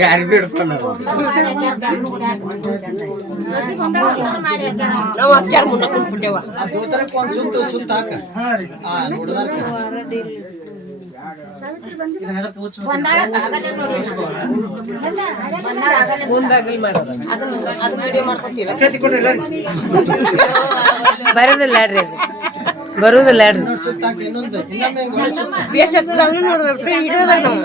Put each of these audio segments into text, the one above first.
ಯಾರು ಬಿಡ್ಕೊಂಡಾರ ನಾವು ಮುನ್ನ ಒಂದ್ ಸುತ್ತು ಸುತ್ತ ಹಾಕ ನೋಡದಾರ್ಕ ಬರೋದಿಲ್ಲ ಹೇಳ್ರಿ ಇದು. ಬರುದಿಲ್ಲ ಹೇಳ್ರಿ ಇನ್ನೊಂದ್ ಸುತ್ತ ಹಾಕಿ ಇನ್ನೊಂದು ಇನ್ನೊಮ್ಮೆ ಒಳ್ಳೆ ಸುತ್ತ ಬೇಸ್ ಅದನ್ನ ನೋಡಿದ್ರೆ ಹಿಡಿಯೋದಾಗ ನಾವು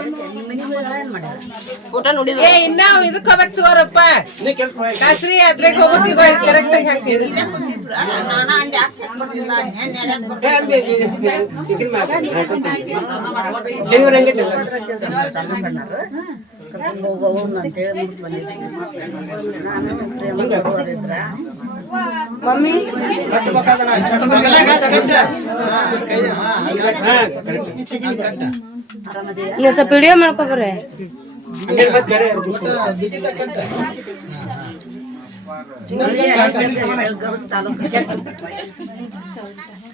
ಊಟ ನೋಡಿದ್ರೆ ಏ ಇನ್ನ ಇದಕ್ಕೆ ಹೋಗ್ಬೇಕು ತಗೋರಪ್ಪ ಇನ್ನೇ ಕೆಲ್ಸ ಮಾಡಿ. ಕಸ್ರಿ ಅದ್ರಾಗ ಹೋಗ್ಬೇಕು ಕರೆಕ್ಟ್ ಆಗಿ ಹಾಕ್ತೀರಿ ಏ, ಅಂತ ಟಿಫಿನ್ ಮಾಡ್ತೀನಿ, ನಾನು ಪ್ರೇಮ ಹೆಂಗೈತೆ ಮಮ್ಮಿ. ನೀವು ಸ್ವಲ್ಪ ವಿಡಿಯೋ ಮಾಡ್ಕೊಬ್ರಿ ಹಂಗೆ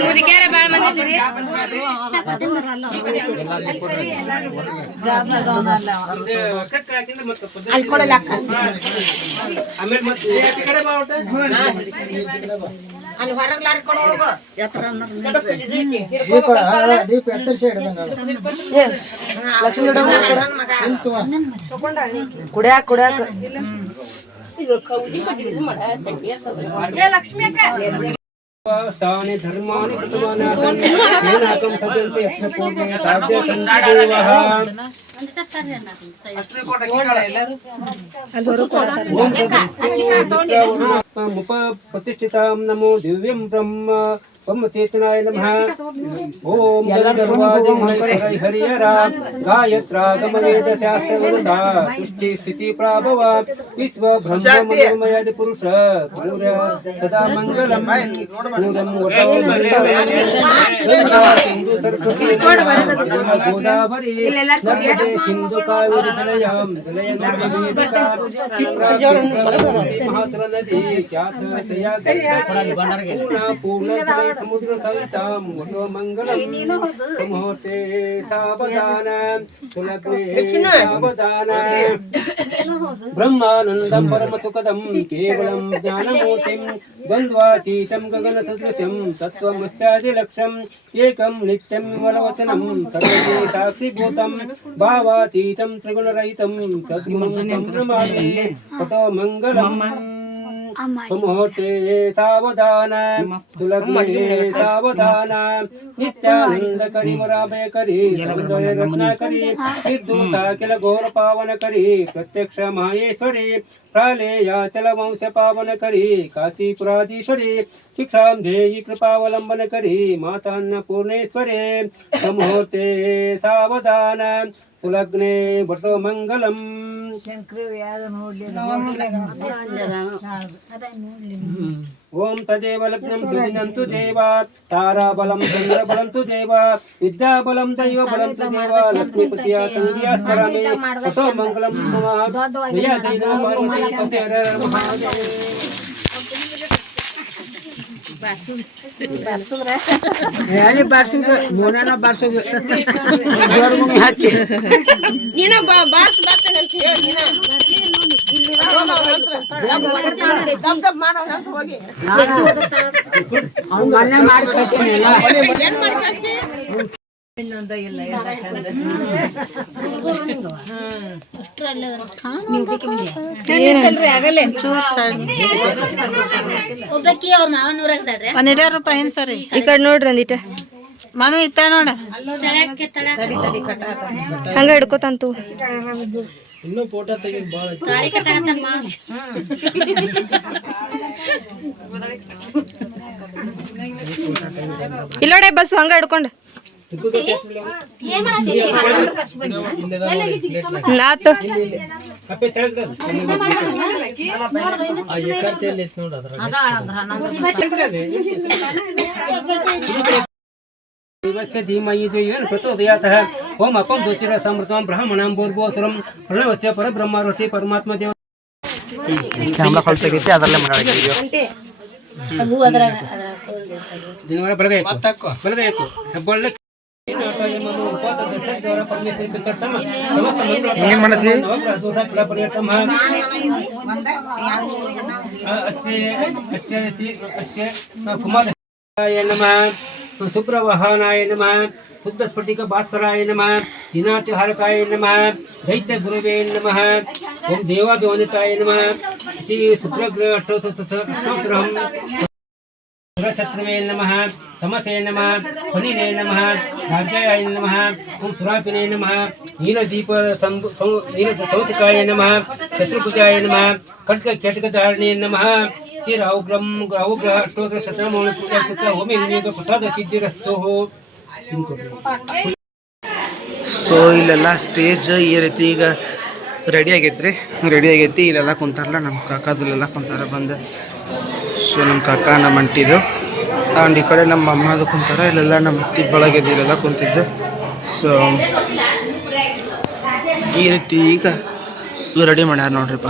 ಮುದುಕಿಯಾರ ಬಾಳ ಮಂದಿ ಇದ್ದೀರಿ ಇದು ಒಕ್ಕಕ್ಕೆ ಹಾಕಿಂದ ಮತ್ತೆ ಪದ್ಧತಿ. ಆಮೇಲೆ ಕಡೆ ಕಡೆ. ಅಲ್ಲಿ ಕೊಡು ಹೋಗು. ಎತ್ತರ ಅನ್ನೋದು ದೀಪ. ಕುಡ್ಯಾಕ ಕುಡ್ಯಾಕ. ತಾನೇ ಧರ್ಮಾನಿ तानि धर्माणि कृतमानाकं येनाकं सजन्ति यस्य पूर्वे राज्ये सन्ति देवः ॐ प्रतिष्ठितां नमो दिव्यं ब्रह्म स्वमचेतनाय नमः ओम गरुडर्वादिमणिकरै हरिहरा गायत्रागमवेद शास्त्रवदा तुष्टि स्थिति प्राभवात् विश्वब्रह्ममयमयद पुरुष मनुर्य सदा मङ्गलम् पूरम् सिन्धु सरस्वती गोदावरी नर्मदे सिन्धु कावेरि निलयम् महासरनदी ख्यातया पूर्ण पूर्ण समुद्रसवितां मतो मङ्गलं मुहूर्ते सावधानं सुलग्ने सावधानं ब्रह्मानन्दं परमसुखदं केवलं ज्ञानमूर्तिं द्वन्द्वातीशं गगनसदृशं तत्त्वमस्यादिलक्ष्यम् एकं नित्यं विमलवचनं सर्वे साक्षिभूतं भावातीतं त्रिगुणरहितं सद्गुणं प्रमाणे पटो मङ्गलम् सुमुहूर्ते सावधान सुलग्ने सावधान नित्यानंद करी मुराबे करी सौंदर्य रत्ना करी विद्युता किल घोर पावन करी प्रत्यक्ष माहेश्वरी ప్రాళేయాచల వంశ పావన కరి కాశీపురాధీశ్వరి శిక్షాం దేహి కృపావలంబన కరి మాతాన్న పూర్ణేశ్వరే బ్రహ్మోతే సావధాన సులగ్నే భటో మంగళం శంకరు ఓం తదేవ లగ్నం సుదినంతు దేవా తారాబలం చంద్రబలం తు దేవా విద్యాబలం దైవ బలం తు దేవా లక్ష్మీపతియా తంగియా స్మరామి తతో మంగళం మమ జయ దైవ పార్వతీ పతే బాసు బాసు నీనా బాసు బాసు ಇರ ರೂಪಾಯಿ ಏನ್ ಸರಿ ಈ ಕಡೆ ನೋಡ್ರಿ ಒಂದಿಟ ಮನು ಇತ್ತ ನೋಡ ಹಂಗ ಹಿಡ್ಕೋತಂತು. ಇನ್ನೂ ಫೋಟೋ ತೆಗಿಯೋದು ಭಾಳ ಐತಿ. ತಾಳಿ ಕಟ್ಟಾಕತ್ತಾನ ಮಾವ ಇಲ್ಲೋಡೆ ಬಸ್ ಹಂಗ ಹಿಡ್ಕೊಂಡು. ನಾತು. ನೋಡು ಧೀಮಯಿದೇಯೇನು ಪ್ರಚೋದಯಾತಃ ಓಂ ಅಪಂ ಜ್ಯೋತಿರ ಸಮೃತಂ ಬ್ರಹ್ಮಣಾಂ ಭೂರ್ಭೋಸುರಂ ಪ್ರಣವಸ್ಯ ಪರಬ್ರಹ್ಮಾರೋಷ್ಠಿ ಪರಮಾತ್ಮ ದೇವ ಕ್ಯಾಮ್ರಾ ಹೊಲ್ತಾಗೈತಿ ಅದರಲ್ಲೇ ಮಾಡಾಕಿ ದಿನವರ ಬಲಗೈ ಬಲಗೈ ಹೆಬ್ಬಳ್ಳ ಏನ್ ಮಾಡತಿ ಕುಮಾರ சுப்ரவஹானாய நம சுத்தஸ்பட்டிக பாஸ்கராய நம தினாத்திஹாரகாய நம दैत्य गुरुवे नम ओं देवाभिवनिताय नम श्री शुक्रग्रहोत्रम सुरशत्रुवे नम तमसे नम फणिने नम भाग्याय नम ओं सुरापिने नम नीलदीप नील संस्काय नम शत्रुपूजाय नम खड्ग चटकधारणे नम ಸೊ ಇಲ್ಲೆಲ್ಲ ಸ್ಟೇಜ್ ಈ ರೀತಿ ಈಗ ರೆಡಿ ಆಗೈತ್ರಿ. ರೆಡಿ ಆಗೈತಿ, ಇಲ್ಲೆಲ್ಲ ಕುಂತಾರಲ್ಲ, ನಮ್ಮ ಕಾಕಾದಲ್ಲೆಲ್ಲ ಕುಂತಾರ, ಬಂದು. ಸೊ ನಮ್ಮ ಕಾಕ, ನಮ್ಮ ಅಂಟಿದು ಆ್ಯಂಡ್ ಈ ಕಡೆ ನಮ್ಮ ಅಮ್ಮದು ಕುಂತಾರ, ಇಲ್ಲೆಲ್ಲ ನಮ್ಮ ಅತ್ತಿ ಬಳಗಿದೆ ಇಲ್ಲೆಲ್ಲ ಕುಂತಿದ್ದು. ಸೊ ಈ ರೀತಿ ಈಗ ರೆಡಿ ಮಾಡ್ಯಾರ ನೋಡ್ರಿಪ್ಪ.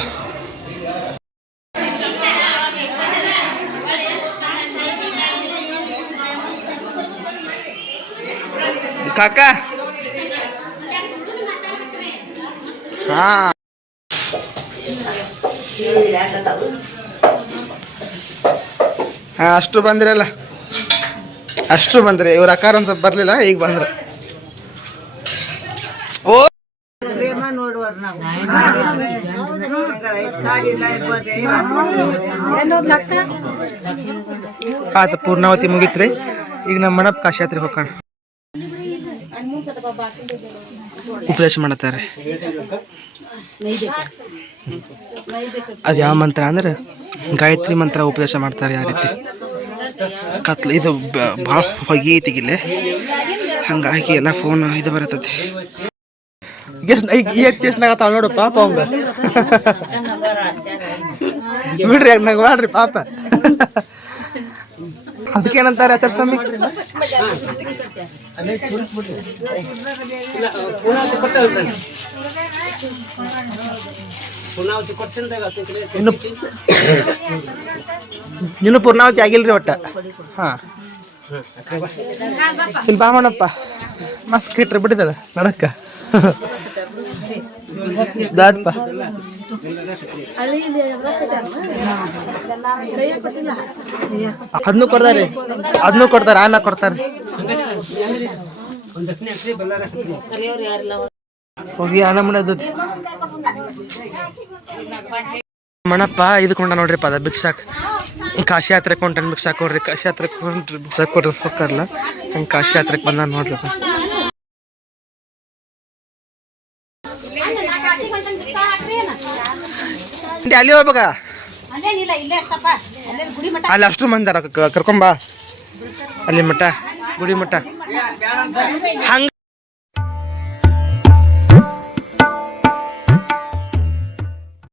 ಕಾಕ ಹಾ ಹಾ ಅಷ್ಟು ಬಂದ್ರಲ್ಲ ಅಷ್ಟು ಬಂದ್ರೆ ಇವ್ರ ಅಕಾರ ಒಂದ್ ಸ್ವಲ್ಪ ಬರ್ಲಿಲ್ಲ ಈಗ ಬಂದ್ರ ಓ ಆತ ಪೂರ್ಣಾವತಿ ಮುಗಿತ್ರಿ ಈಗ ನಮ್ಮ ಮಣಪ್ ಕಾಶಿಯಾತ್ರಿ ಹೋಗೋಣ ಉಪದೇಶ ಮಾಡತ್ತಾರೆ? ಅದು ಯಾವ ಮಂತ್ರ ಅಂದ್ರೆ ಗಾಯತ್ರಿ ಮಂತ್ರ ಉಪದೇಶ ಮಾಡ್ತಾರೆ ಯಾವ ರೀತಿ? ಕತ್ಲು ಇದು ಭಾಳ ಹೊಗೆ ಐತಿಗಿಲ್ಲೇ ಹಂಗಾಗಿ ಎಲ್ಲ ಫೋನ್ ಇದು ಬರತತಿ. ಎಷ್ಟು ಈಗ ನೋಡು ಪಾಪ ಅವಂಗ. ಬಿಡ್ರಿ ಯಾಕೆ ಮಾಡ್ರಿ ಪಾಪ. ಅದಕ್ಕೇನಂತಾರೆ ಆಚಾರ ಸ್ವಾಮಿ? ಪುನಾವತಿ ಕೊಟ್ಟಿಂದಾಗ ಇನ್ನು ಇನ್ನು ಪೂರ್ಣಾವತಿ ಆಗಿಲ್ರಿ ಒಟ್ಟ. ಹಾ. ಇಲ್ಲಿ ಬಾ ಮಾಡಪ್ಪ ಮಸ್ತ್ ಕಿಟ್ರಿ ಬಿಟ್ಟಿದ್ದಲ್ಲ ನಡಕ್ಕ. ದಾಟ್ಪ. ಅದನ್ನು ಕೊಡ್ತಾರೆ. ಅದನ್ನು ಕೊಡ್ತಾರೆ ಆಮ್ಯಾಗ ಕೊಡ್ತಾರೆ. ಹೋಗಿ ಆನ ಮನೆದತಿ ಮಣಪ್ಪ, ಇದು ಕೊಂಡ ನೋಡ್ರಿ ಪದ, ಭಿಕ್ಷಾಕ್. ಕಾಶಿ ಯಾತ್ರೆ ಕೊಂಟನ್ ಭಿಕ್ಷಾಕ್ ಕೊಡ್ರಿ ಕಾಶಿ ಯಾತ್ರೆ ಕೊಂಡ್ರಿ ಭಿಕ್ಷಾಕ್ ಕೊಡ್ರಿ ಹೋಗ್ತಾರಲ್ಲ, ಹಂಗೆ ಕಾಶಿ ಯಾತ್ರೆಗೆ ಬಂದ ನೋಡ್ರಿ ಅಲ್ಲಿ ಹೋಗ್ಬೇಕ? ಅಲ್ಲೇ ಅಷ್ಟು ಮಂದಾರ ಕರ್ಕೊಂಬಾ ಅಲ್ಲಿ ಮಠ. ಗುಡಿ ಮಠ. ಹಂಗ